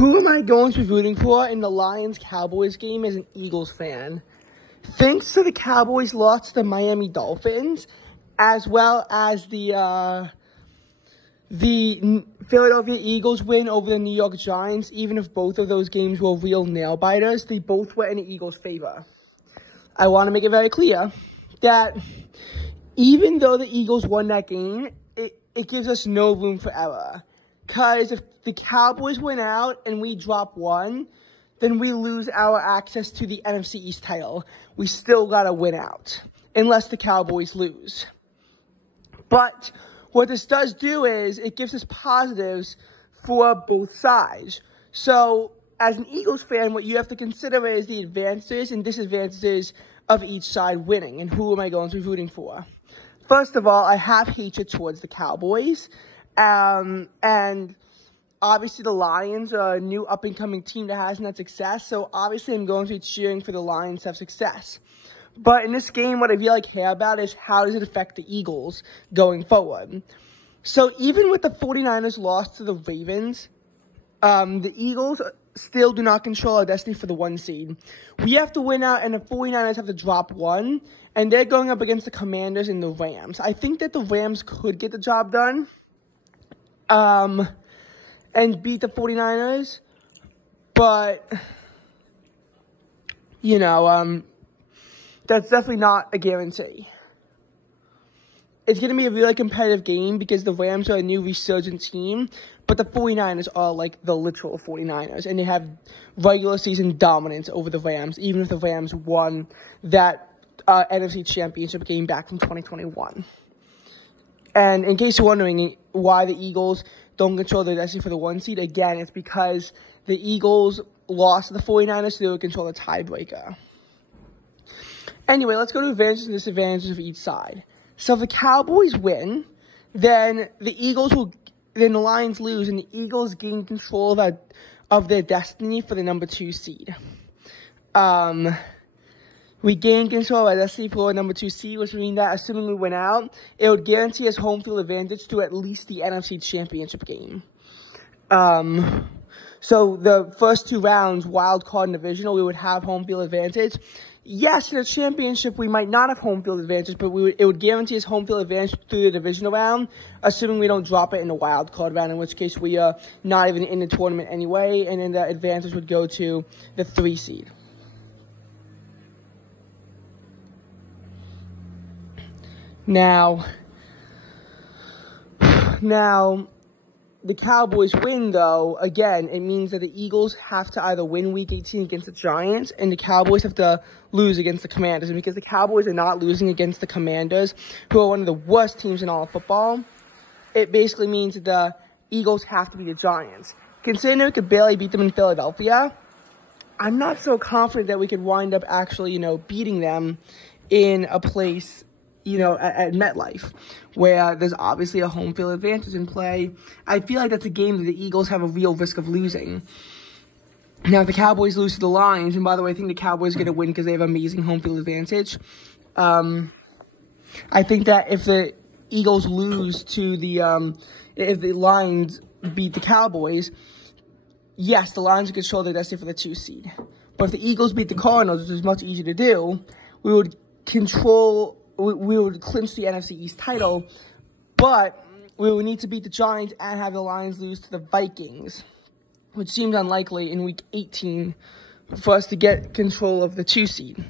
Who am I going to be rooting for in the Lions-Cowboys game as an Eagles fan? Thanks to the Cowboys' loss to the Miami Dolphins, as well as the Philadelphia Eagles win over the New York Giants, even if both of those games were real nail-biters, they both were in the Eagles' favor. I want to make it very clear that even though the Eagles won that game, it gives us no room for error. Because if the Cowboys win out and we drop one, then we lose our access to the NFC East title. We still got to win out, unless the Cowboys lose. But what this does do is it gives us positives for both sides. So, as an Eagles fan, what you have to consider is the advantages and disadvantages of each side winning, and who am I going to be rooting for? First of all, I have hatred towards the Cowboys, and obviously the Lions are a new up-and-coming team that hasn't had success, so obviously I'm going to be cheering for the Lions to have success. But in this game, what I really care about is how does it affect the Eagles going forward. So even with the 49ers loss to the Ravens, the Eagles still do not control our destiny for the 1 seed. We have to win out, and the 49ers have to drop 1, and they're going up against the Commanders and the Rams. I think that the Rams could get the job done and beat the 49ers, but, you know, that's definitely not a guarantee. It's going to be a really competitive game because the Rams are a new resurgent team, but the 49ers are like the literal 49ers, and they have regular season dominance over the Rams, even if the Rams won that NFC Championship game back from 2021. And in case you're wondering why the Eagles don't control their destiny for the 1 seed, again, it's because the Eagles lost to the 49ers, so they would control the tiebreaker. Anyway, let's go to advantages and disadvantages of each side. So if the Cowboys win, then the Lions lose, and the Eagles gain control of their destiny for the number 2 seed. We gain control of our destiny for number 2 seed, which would mean that assuming we win out, it would guarantee us home field advantage to at least the NFC Championship game. So the first 2 rounds, wild card and divisional, we would have home field advantage. Yes, in the championship, we might not have home field advantage, but it would guarantee us home field advantage through the divisional round, assuming we don't drop it in the wild card round, in which case we are not even in the tournament anyway, and then the advantage would go to the 3 seed. Now, the Cowboys win, though, again, it means that the Eagles have to either win Week 18 against the Giants, and the Cowboys have to lose against the Commanders. And because the Cowboys are not losing against the Commanders, who are one of the worst teams in all of football, it basically means that the Eagles have to beat the Giants. Considering we could barely beat them in Philadelphia, I'm not so confident that we could wind up actually, beating them in a place, at MetLife, where there's obviously a home field advantage in play. I feel like that's a game that the Eagles have a real risk of losing. Now, if the Cowboys lose to the Lions, and by the way, I think the Cowboys are going to win because they have amazing home field advantage. I think that if the Eagles lose to if the Lions beat the Cowboys, yes, the Lions would control their destiny for the 2 seed. But if the Eagles beat the Cardinals, which is much easier to do, we would clinch the NFC East title, but we would need to beat the Giants and have the Lions lose to the Vikings, which seems unlikely in Week 18 for us to get control of the 2 seed.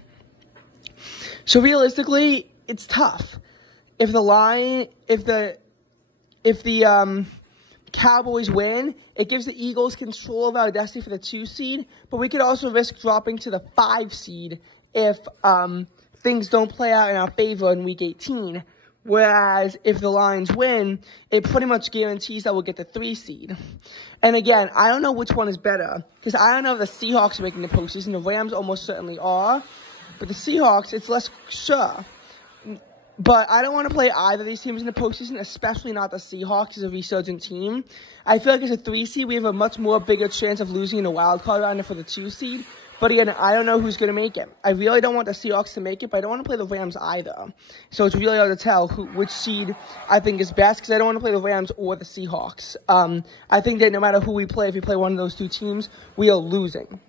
So realistically, it's tough. If the Cowboys win, it gives the Eagles control of our destiny for the 2 seed, but we could also risk dropping to the 5 seed if things don't play out in our favor in Week 18. Whereas if the Lions win, it pretty much guarantees that we'll get the 3 seed. And again, I don't know which one is better, because I don't know if the Seahawks are making the postseason. The Rams almost certainly are, but the Seahawks, it's less sure. But I don't want to play either of these teams in the postseason, especially not the Seahawks as a resurgent team. I feel like as a 3 seed, we have a much bigger chance of losing in the wild card round than for the 2 seed. But again, I don't know who's going to make it. I really don't want the Seahawks to make it, but I don't want to play the Rams either. So it's really hard to tell which seed I think is best, because I don't want to play the Rams or the Seahawks. I think that no matter who we play, if we play one of those two teams, we are losing.